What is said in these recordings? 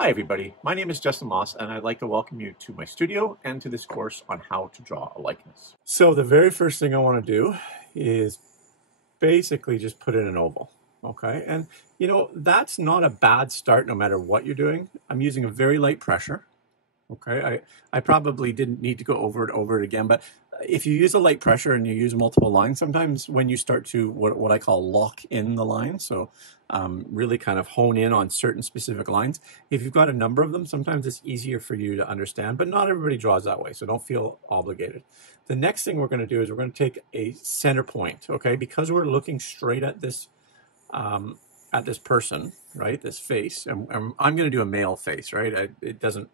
Hi everybody, my name is Justin Maas and I'd like to welcome you to my studio and to this course on how to draw a likeness. So the very first thing I want to do is basically just put in an oval, okay? And you know, that's not a bad start no matter what you're doing. I'm using a very light pressure, okay? I probably didn't need to go over it again, but if you use a light pressure and you use multiple lines, sometimes when you start to what I call lock in the line, so really kind of hone in on certain specific lines, if you've got a number of them, sometimes it's easier for you to understand, but not everybody draws that way, so don't feel obligated. The next thing we're going to do is we're going to take a center point, okay? Because we're looking straight at this person, right? This face, and I'm going to do a male face, right? It doesn't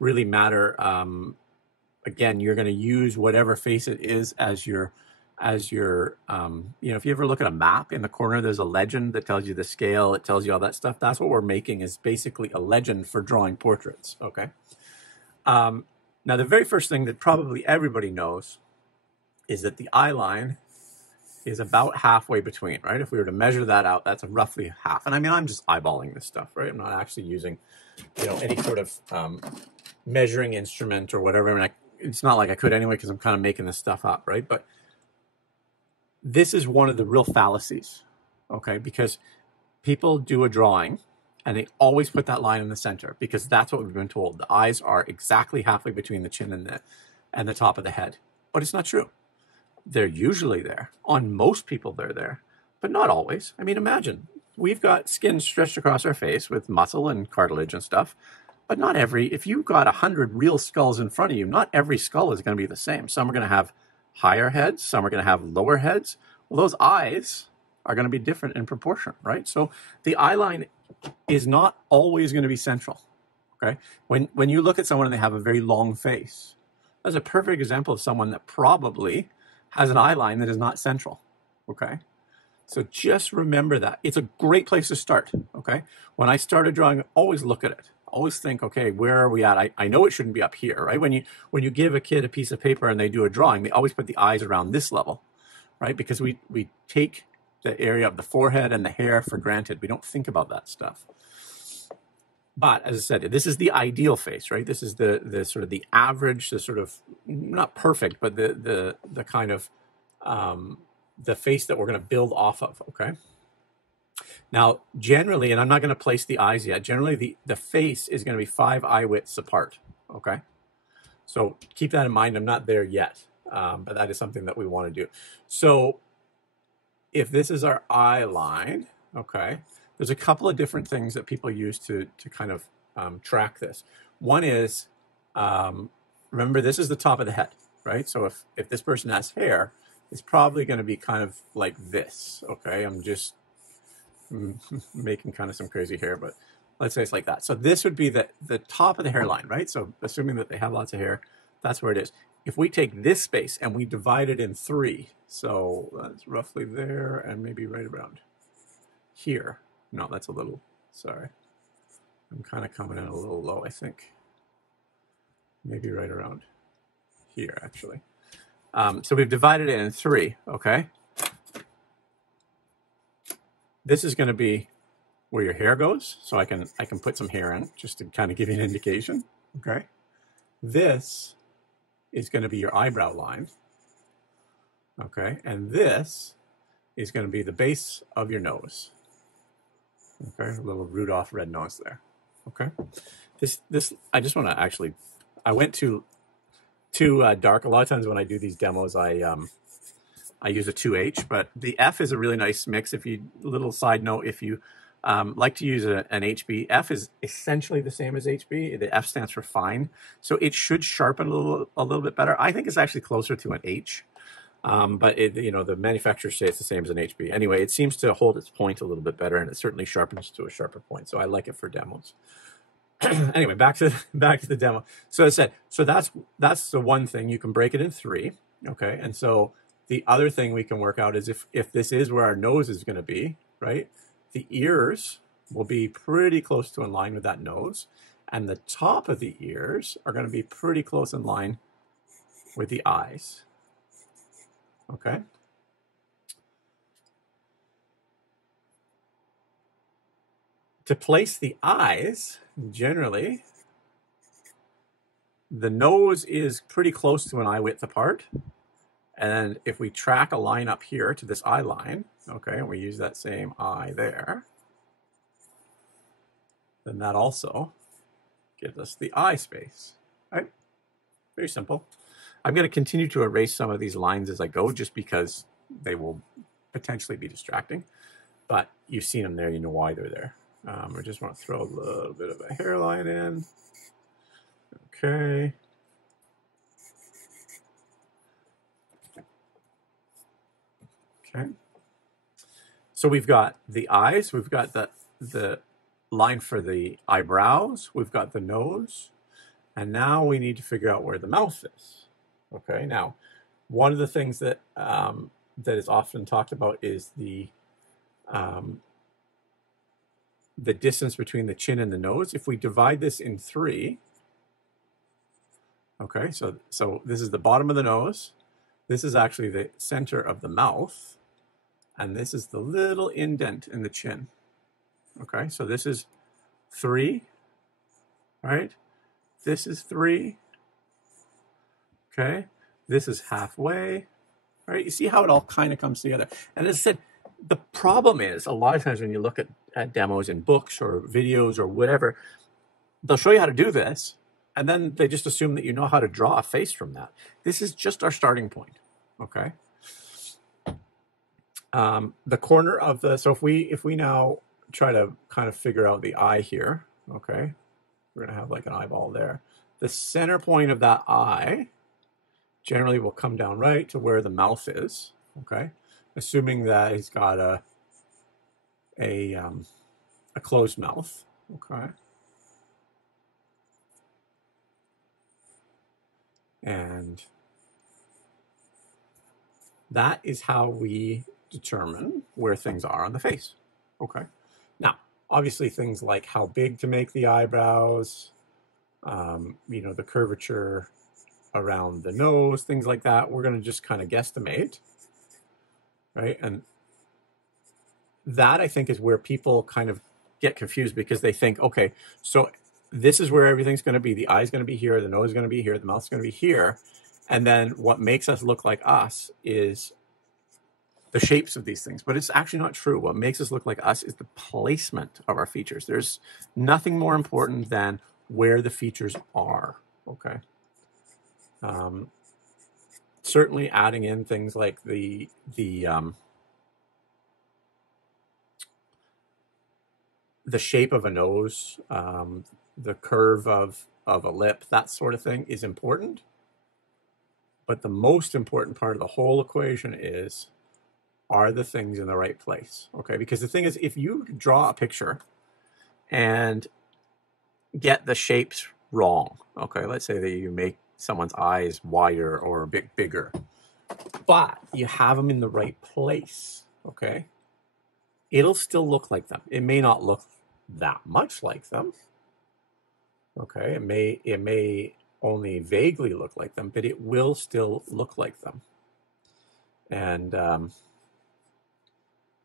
really matter. Again, you're going to use whatever face it is as your, you know, if you ever look at a map in the corner, there's a legend that tells you the scale, it tells you all that stuff. That's what we're making, is basically a legend for drawing portraits, okay? Now, the very first thing that probably everybody knows is that the eye line is about halfway between, right? If we were to measure that out, that's roughly half. And I mean, I'm just eyeballing this stuff, right? I'm not actually using, you know, any sort of measuring instrument or whatever. I mean, it's not like I could anyway, because I'm kind of making this stuff up, right? But this is one of the real fallacies, okay? Because people do a drawing and they always put that line in the center because that's what we've been told. The eyes are exactly halfway between the chin and the top of the head. But it's not true. They're usually there. On most people, they're there, but not always. I mean, imagine we've got skin stretched across our face with muscle and cartilage and stuff, but not every, if you've got 100 real skulls in front of you, not every skull is going to be the same. Some are going to have higher heads, some are going to have lower heads. Well, those eyes are going to be different in proportion, right? So the eye line is not always going to be central, okay? When you look at someone and they have a very long face, that's a perfect example of someone that probably has an eye line that is not central, okay? So just remember that. It's a great place to start, okay? When I started drawing, always look at it. Always think, okay, where are we at? I know it shouldn't be up here, right? When you give a kid a piece of paper and they do a drawing, they always put the eyes around this level, right? Because we take the area of the forehead and the hair for granted. We don't think about that stuff. But as I said, this is the ideal face, right? This is the sort of the average, the sort of, not perfect, but the kind of the face that we're going to build off of, okay? Now, generally, and I'm not going to place the eyes yet, generally the face is going to be 5 eye widths apart, okay? So keep that in mind. I'm not there yet, but that is something that we want to do. So if this is our eye line, okay, there's a couple of different things that people use to kind of track this. One is, remember, this is the top of the head, right? So if this person has hair, it's probably going to be kind of like this, okay? I'm just making kind of some crazy hair, but let's say it's like that. So this would be the top of the hairline, right? So assuming that they have lots of hair, that's where it is. If we take this space and we divide it in 3, so that's roughly there and maybe right around here. No, that's a little, sorry. I'm kind of coming in a little low, I think. Maybe right around here, actually. So we've divided it in 3, okay? This is going to be where your hair goes, so I can put some hair in just to kind of give you an indication, okay? This is going to be your eyebrow line, okay? And this is going to be the base of your nose, okay? A little Rudolph red nose there, okay? This I just want to actually, I went too dark. A lot of times when I do these demos, I use a 2H, but the F is a really nice mix. Little side note, if you like to use an HB, F is essentially the same as HB. The F stands for fine, so it should sharpen a little bit better. I think it's actually closer to an H, but you know, the manufacturers say it's the same as an HB. Anyway, it seems to hold its point a little bit better, and it certainly sharpens to a sharper point. So I like it for demos. Anyway, back to the demo. So I said, so that's the one thing. You can break it in 3, okay? And so the other thing we can work out is if this is where our nose is going to be, right? The ears will be pretty close to in line with that nose, and the top of the ears are going to be pretty close in line with the eyes, okay? To place the eyes, generally, the nose is pretty close to an eye width apart. And if we track a line up here to this eye line, okay, and we use that same eye there, then that also gives us the eye space, right? Very simple. I'm going to continue to erase some of these lines as I go, just because they will potentially be distracting. But you've seen them there, you know why they're there. I just want to throw a little bit of a hairline in. Okay. Okay. So we've got the eyes, we've got the line for the eyebrows, we've got the nose, and now we need to figure out where the mouth is. Okay, now, one of the things that that is often talked about is the distance between the chin and the nose. If we divide this in 3, okay, so this is the bottom of the nose, this is actually the center of the mouth, and this is the little indent in the chin. Okay, so this is 3, right? This is 3. Okay, this is halfway, right? You see how it all kind of comes together. And as I said, the problem is a lot of times when you look at demos in books or videos or whatever, they'll show you how to do this, and then they just assume that you know how to draw a face from that. This is just our starting point, okay? The corner of the, so if we now try to kind of figure out the eye here, okay, we're gonna have like an eyeball there. The center point of that eye generally will come down right to where the mouth is, okay, assuming that he's got a closed mouth, okay, and that is how we determine where things are on the face. Okay. Now, obviously, things like how big to make the eyebrows, you know, the curvature around the nose, things like that, we're going to just kind of guesstimate, right? And that, I think, is where people kind of get confused, because they think, okay, so this is where everything's going to be. The eye's going to be here, the nose is going to be here, the mouth's going to be here. And then what makes us look like us is the shapes of these things. But it's actually not true. What makes us look like us is the placement of our features. There's nothing more important than where the features are, okay? Certainly adding in things like the shape of a nose, the curve of a lip, that sort of thing is important. But the most important part of the whole equation is, are the things in the right place? Okay, because the thing is, if you draw a picture and get the shapes wrong, okay, let's say that you make someone's eyes wider or a bit bigger, but you have them in the right place, okay, it'll still look like them. It may not look that much like them, okay, it may only vaguely look like them, but it will still look like them. And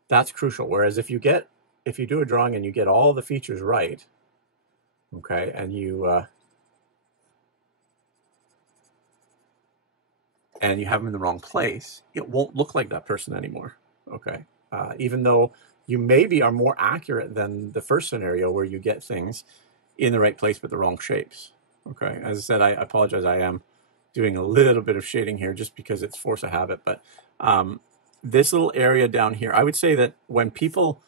that's crucial. Whereas if you do a drawing and you get all the features right, okay, and you have them in the wrong place, it won't look like that person anymore, okay? Even though you maybe are more accurate than the first scenario where you get things in the right place but the wrong shapes, okay? As I said, I apologize, I am doing a little bit of shading here just because it's force of habit, but this little area down here, I would say that when people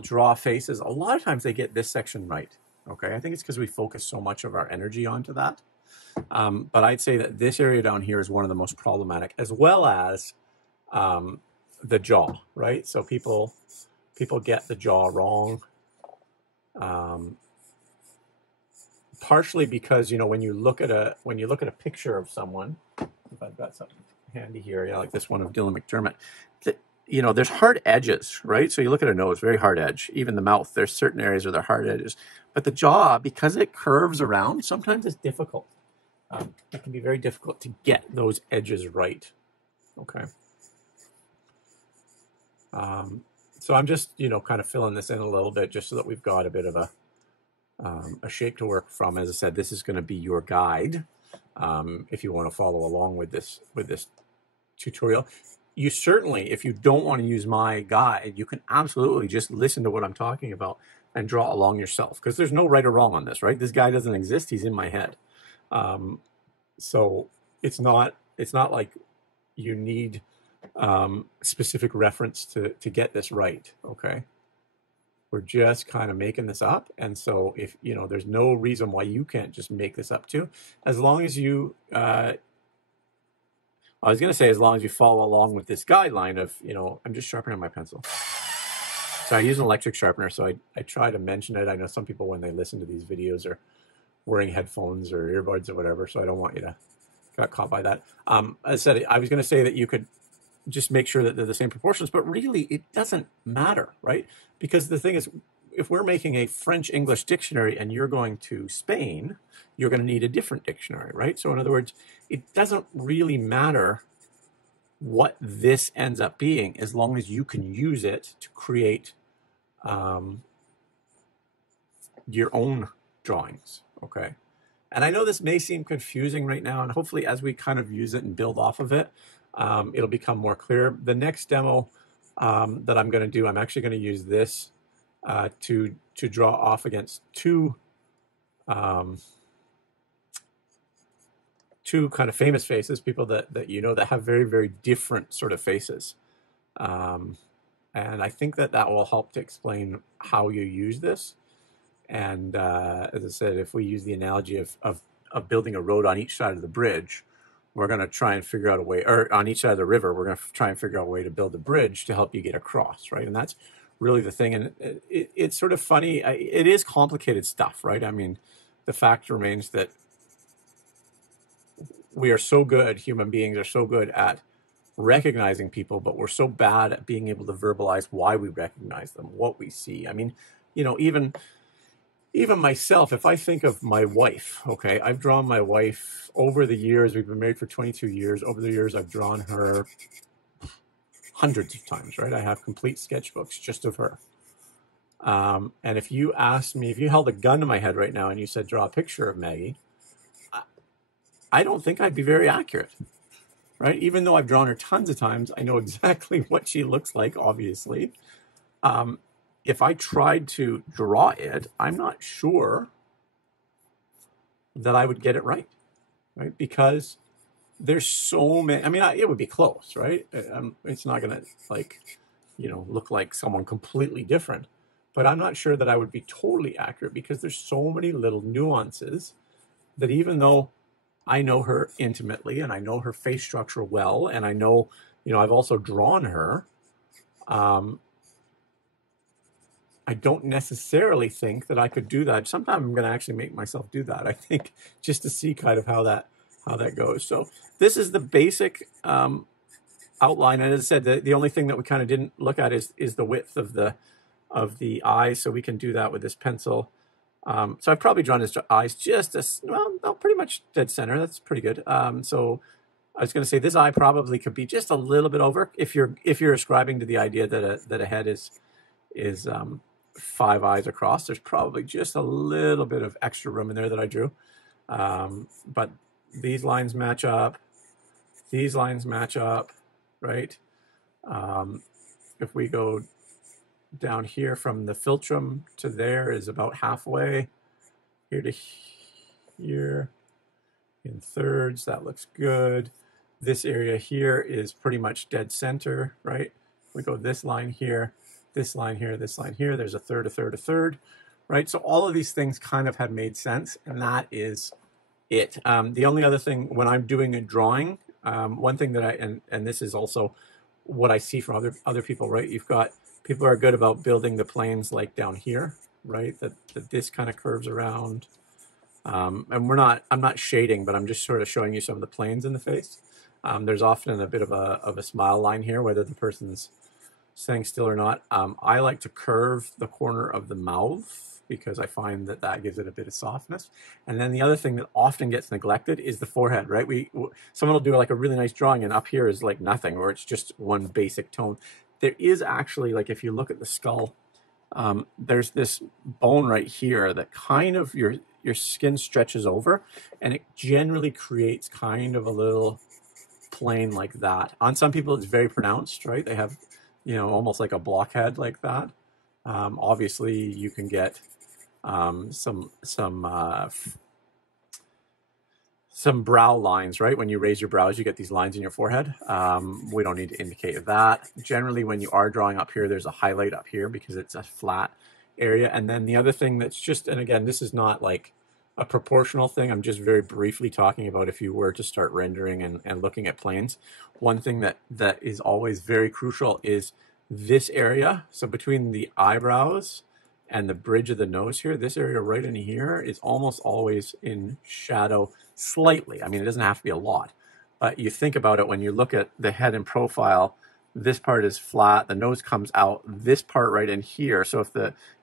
draw faces, a lot of times they get this section right, okay? I think it's because we focus so much of our energy onto that. But I'd say that this area down here is one of the most problematic, as well as the jaw, right? So people get the jaw wrong, partially because, you know, when you look at a picture of someone, if I've got something handy here, yeah, like this one of Dylan McDermott, you know, there's hard edges, right? So you look at a nose, very hard edge. Even the mouth, there's certain areas where they're hard edges. But the jaw, because it curves around, sometimes it's difficult. It can be very difficult to get those edges right, okay? So I'm just, you know, kind of filling this in a little bit just so that we've got a bit of a shape to work from. As I said, this is going to be your guide if you want to follow along with this tutorial. You certainly, if you don't want to use my guide, you can absolutely just listen to what I'm talking about and draw along yourself, because there's no right or wrong on this, right? This guy doesn't exist. He's in my head. So it's not like you need specific reference to get this right, okay? We're just kind of making this up. And so if, you know, there's no reason why you can't just make this up too, as long as you, I was going to say, as long as you follow along with this guideline of, you know, I'm just sharpening my pencil. So I use an electric sharpener, so I try to mention it. I know some people, when they listen to these videos, are wearing headphones or earbuds or whatever, so I don't want you to get caught by that. As I said, I was going to say that you could just make sure that they're the same proportions, but really it doesn't matter, right? Because the thing is, if we're making a French-English dictionary and you're going to Spain, you're going to need a different dictionary, right? So in other words, it doesn't really matter what this ends up being, as long as you can use it to create your own drawings, okay? And I know this may seem confusing right now, and hopefully as we kind of use it and build off of it, it'll become more clear. The next demo that I'm going to do, I'm actually going to use this to draw off against two kind of famous faces, people that you know that have very, very different sort of faces. And I think that will help to explain how you use this. And as I said, if we use the analogy of building a road on each side of the bridge, we're going to try and figure out a way, or on each side of the river, we're going to try and figure out a way to build a bridge to help you get across, right? And that's really the thing. And it's sort of funny. It is complicated stuff, right? I mean, the fact remains that we are so good, human beings are so good at recognizing people, but we're so bad at being able to verbalize why we recognize them, what we see. I mean, you know, even myself, if I think of my wife, okay, I've drawn my wife over the years. We've been married for 22 years. Over the years, I've drawn her hundreds of times, right? I have complete sketchbooks just of her. And if you asked me, if you held a gun to my head right now and you said, draw a picture of Maggie, I don't think I'd be very accurate, right? Even though I've drawn her tons of times, I know exactly what she looks like, obviously. If I tried to draw it, I'm not sure that I would get it right? Because there's so many, I mean, it would be close, right? It's not going to, like, you know, look like someone completely different, but I'm not sure that I would be totally accurate, because there's so many little nuances that even though I know her intimately and I know her face structure well, and I know, you know, I've also drawn her, I don't necessarily think that I could do that. Sometimes I'm going to actually make myself do that, I think, just to see kind of how that goes. So this is the basic outline. And as I said, the only thing that we kind of didn't look at is the width of the eyes. So we can do that with this pencil. So I've probably drawn his eyes just pretty much dead center. That's pretty good. So I was going to say this eye probably could be just a little bit over, if you're ascribing to the idea that a head is 5 eyes across. There's probably just a little bit of extra room in there that I drew. But these lines match up. These lines match up, right? If we go down here from the philtrum to there is about halfway. Here to here in thirds, that looks good. This area here is pretty much dead center, right? We go this line here, this line here, this line here. There's a third, a third, a third, right? So all of these things kind of have made sense, and that is it. The only other thing when I'm doing a drawing, one thing that and this is also what I see from other people, right? You've got people are good about building the planes like down here, right? That this kind of curves around. And I'm not shading, but I'm just sort of showing you some of the planes in the face. There's often a bit of a smile line here, whether the person's staying still or not. I like to curve the corner of the mouth because I find that gives it a bit of softness. And then the other thing that often gets neglected is the forehead, right? Someone will do like a really nice drawing and up here is like nothing, or it's just one basic tone. There is actually, like, if you look at the skull, there's this bone right here that kind of your skin stretches over, and it generally creates kind of a little plane like that. On some people, it's very pronounced, right? They have, you know, almost like a blockhead like that. Obviously, you can get some brow lines, right? When you raise your brows, you get these lines in your forehead. We don't need to indicate that. Generally, when you are drawing up here, there's a highlight up here because it's a flat area. And then the other thing that's just, and again, this is not like a proportional thing. I'm just very briefly talking about if you were to start rendering and looking at planes. One thing that is always very crucial is this area. So between the eyebrows and the bridge of the nose here, this area right in here is almost always in shadow slightly. I mean, it doesn't have to be a lot, but you think about it when you look at the head in profile, this part is flat, the nose comes out, this part right in here. So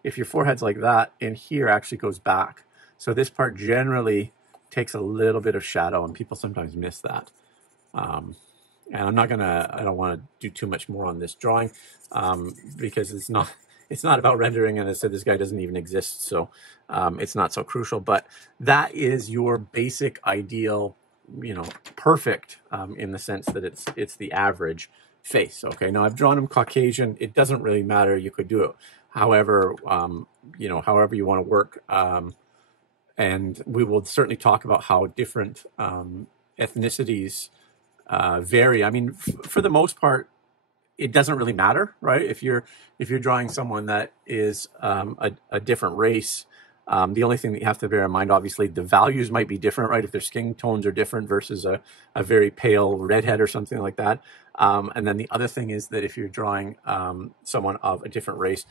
if your forehead's like that, in here actually goes back. So this part generally takes a little bit of shadow, and people sometimes miss that. And I don't want to do too much more on this drawing because it's not about rendering, and as I said, this guy doesn't even exist, so it's not so crucial. But that is your basic ideal, you know, perfect in the sense that it's the average face. Okay, now I've drawn him Caucasian. It doesn't really matter. You could do it however, you know, however you want to work. And we will certainly talk about how different ethnicities vary. I mean, for the most part, it doesn't really matter, right? If you're drawing someone that is a different race, the only thing that you have to bear in mind, obviously, the values might be different, right? If their skin tones are different versus a very pale redhead or something like that. And then the other thing is that if you're drawing someone of a different race,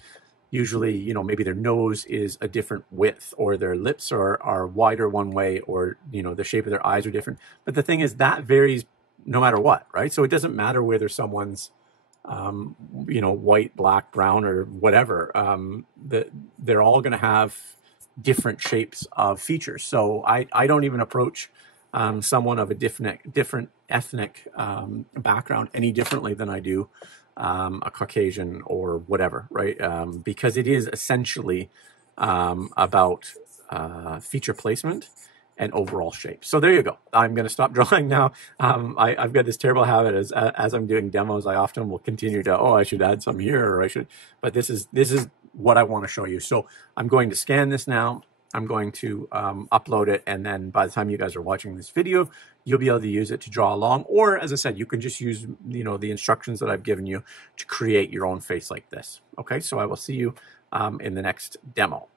usually, you know, maybe their nose is a different width, or their lips are wider one way, or, you know, the shape of their eyes are different. But the thing is that varies no matter what, right? So it doesn't matter whether someone's you know, white, black, brown, or whatever. They're all going to have different shapes of features. So I don't even approach someone of a different ethnic background any differently than I do a Caucasian or whatever, right? Because it is essentially about feature placement and overall shape. So there you go. I'm going to stop drawing now. I've got this terrible habit as I'm doing demos, I often will continue to, I should add some here, or I should, but this is what I want to show you. So I'm going to scan this now. I'm going to upload it, and then by the time you guys are watching this video, you'll be able to use it to draw along. Or as I said, you can just use, you know, the instructions that I've given you to create your own face like this. Okay, so I will see you in the next demo.